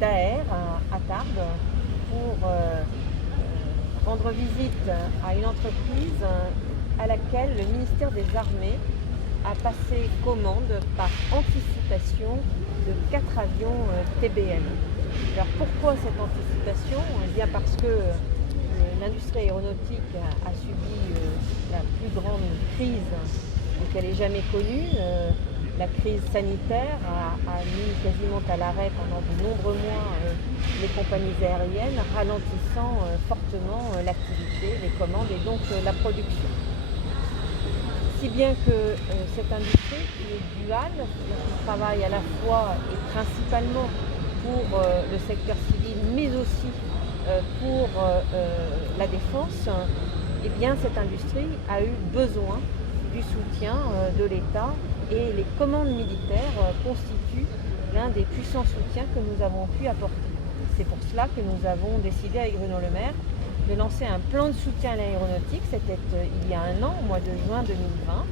Daher à Tarbes pour rendre visite à une entreprise à laquelle le ministère des Armées a passé commande par anticipation de 4 avions TBM. Alors pourquoi cette anticipation? Eh bien parce que l'industrie aéronautique a subi la plus grande crise qu'elle ait jamais connue. La crise sanitaire a mis quasiment à l'arrêt pendant de nombreux mois les compagnies aériennes, ralentissant fortement l'activité, les commandes et donc la production. Si bien que cette industrie qui est duale, c'est-à-dire qui travaille à la fois et principalement pour le secteur civil, mais aussi pour la défense, eh bien cette industrie a eu besoin du soutien de l'État et les commandes militaires constituent l'un des puissants soutiens que nous avons pu apporter. C'est pour cela que nous avons décidé avec Bruno Le Maire de lancer un plan de soutien à l'aéronautique. C'était il y a un an, au mois de juin 2020.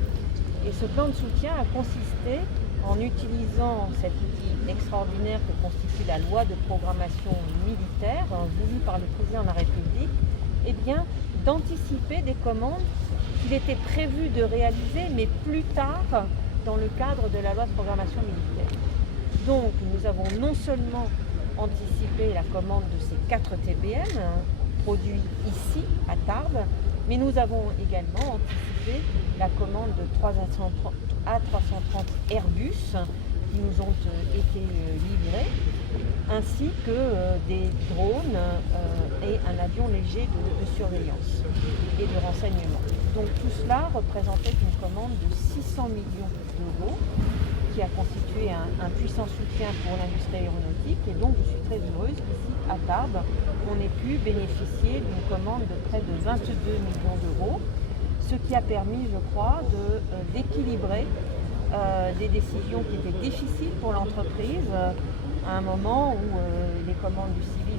Et ce plan de soutien a consisté en utilisant cet outil extraordinaire que constitue la loi de programmation militaire, voulue par le président de la République, eh bien, d'anticiper des commandes qu'il était prévu de réaliser, mais plus tard, dans le cadre de la loi de programmation militaire. Donc, nous avons non seulement anticipé la commande de ces 4 TBM, produits ici, à Tarbes, mais nous avons également anticipé la commande de 3 A330 Airbus qui nous ont été livrés, ainsi que des drones et un avion léger de surveillance et de renseignement. Donc tout cela représentait une commande de 600 millions d'euros qui a constitué un puissant soutien pour l'industrie aéronautique, et donc je suis très heureuse qu'ici à Tarbes on ait pu bénéficier d'une commande de près de 22 millions d'euros, ce qui a permis, je crois, d'équilibrer des décisions qui étaient difficiles pour l'entreprise à un moment où les commandes du civil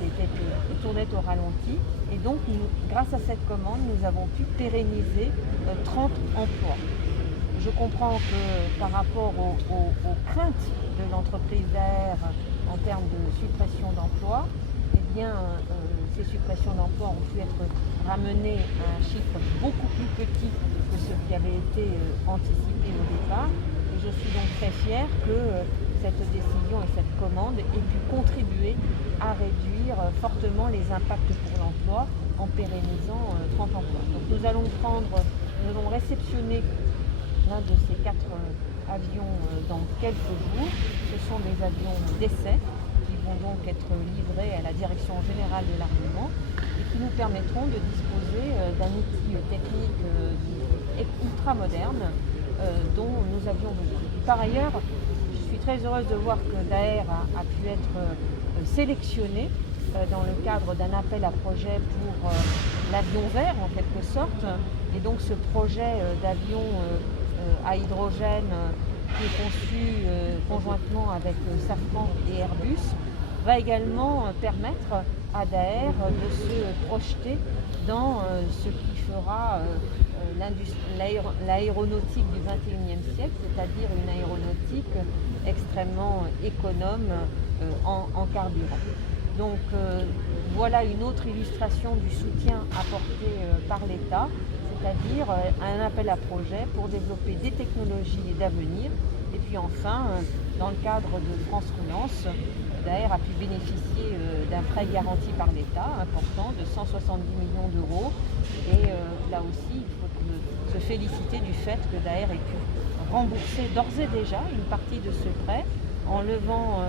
tournaient au ralenti. Et donc, grâce à cette commande, nous avons pu pérenniser 30 emplois. Je comprends que par rapport aux craintes de l'entreprise Daher en termes de suppression d'emplois, eh bien, ces suppressions d'emplois ont pu être ramenées à un chiffre beaucoup plus petit que ce qui avait été anticipé au départ. Et je suis donc très fière que cette décision et cette commande aient pu contribuer à réduire fortement les impacts pour l'emploi en pérennisant 30 emplois. Donc nous allons réceptionner l'un de ces 4 avions dans quelques jours. Ce sont des avions d'essai qui vont donc être livrés à la Direction générale de l'armement et qui nous permettront de disposer d'un outil technique ultra moderne dont nous avions besoin. Par ailleurs, je suis très heureuse de voir que Daher a pu être sélectionné dans le cadre d'un appel à projet pour l'avion vert en quelque sorte. Et donc ce projet d'avion à hydrogène qui est conçu conjointement avec Safran et Airbus va également permettre à Daher de se projeter dans ce qui fera l'aéronautique du XXIe siècle, c'est-à-dire une aéronautique extrêmement économe en carburant. Donc voilà une autre illustration du soutien apporté par l'État, c'est-à-dire un appel à projet pour développer des technologies d'avenir. Et puis enfin, dans le cadre de France Relance, Daher a pu bénéficier d'un prêt garanti par l'État important de 170 millions d'euros. Et là aussi, il faut se féliciter du fait que Daher ait pu rembourser d'ores et déjà une partie de ce prêt en levant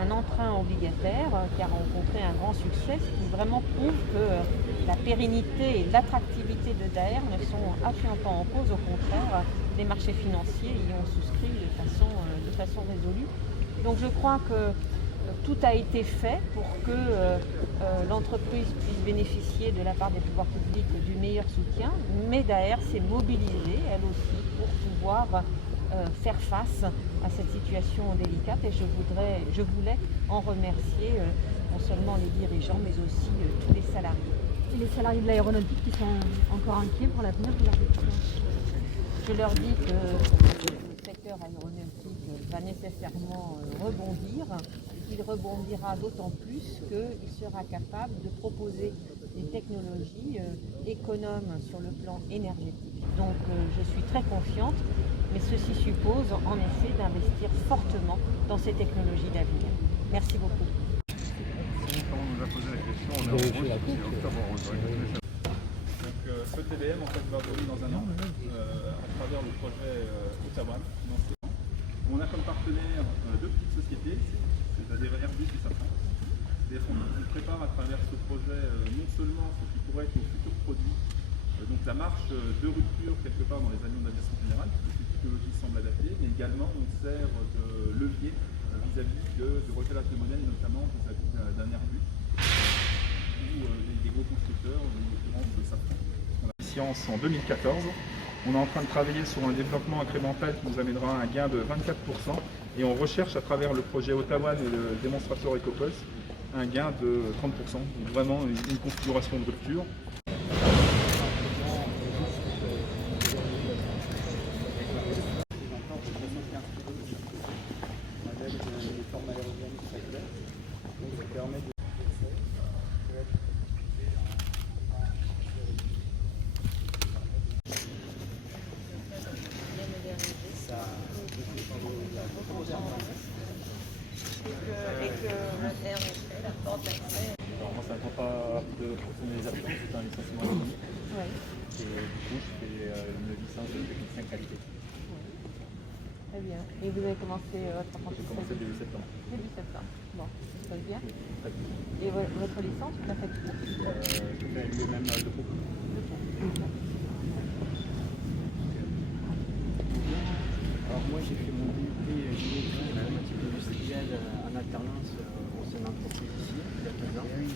un emprunt obligataire qui a rencontré un grand succès, ce qui vraiment prouve que la pérennité et l'attractivité de Daher ne sont absolument pas en cause. Au contraire, les marchés financiers y ont souscrit de façon résolue. Donc je crois que tout a été fait pour que l'entreprise puisse bénéficier de la part des pouvoirs publics du meilleur soutien, mais Daher s'est mobilisée, elle aussi, pour pouvoir faire face à cette situation délicate, et je voulais en remercier non seulement les dirigeants, mais aussi tous les salariés. Et les salariés de l'aéronautique qui sont encore inquiets pour l'avenir, vous leur dites quoi? Je leur dis que le secteur aéronautique va nécessairement rebondir, il rebondira d'autant plus qu'il sera capable de proposer des technologies économes sur le plan énergétique. Donc je suis très confiante, mais ceci suppose en effet d'investir fortement dans ces technologies d'avenir. Merci beaucoup. Quand on nous a posé la question, on est en rouge, c'est octobre rose. Donc ce TBM en fait va voler dans un an à travers le projet Ottawa financé. On a comme partenaire deux petites sociétés, c'est-à-dire Airbus et Safran. C'est-à-dire qu'on prépare à travers ce projet non seulement ce qui pourrait être nos futurs produits, donc la marche de rupture quelque part dans les avions d'aviation générale, parce que ces technologies semblent adaptées, mais également on sert de levier vis-à-vis de recalage de modèles, notamment vis-à-vis d'un Airbus ou des gros constructeurs, en l'occurrence de Safran. On a Science en 2014. On est en train de travailler sur un développement incrémental qui nous amènera à un gain de 24% et on recherche à travers le projet Ottawa et le démonstrateur EcoPulse un gain de 30%. Donc vraiment une configuration de rupture. Moi, c'est un contrat de professionnalisation, c'est un licenciement économique. Ouais. Et du coup, je fais une licence de technicien qualité. Très bien. Et vous avez commencé votre J'ai apprentissage commencé début septembre. début septembre. Bon, ça se passe bien. Très bien. Et votre licence, vous la faites où? Je fais le même de pro. Alors moi j'ai fait mon DUT génétique et informatique industrielle en alternance au sein d'entreprise ici, il y a 2 ans. Et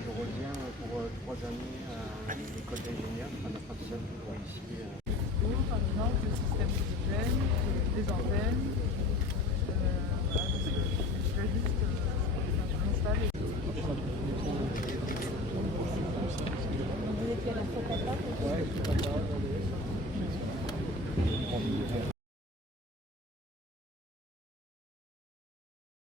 je reviens pour 3 années à l'école d'ingénieur, en apprentissage toujours ici. Par exemple, le système oxygène, les antennes. Voilà, je vais juste m'installe. Vous étiez à la Socata? Ouais, c'est pas grave.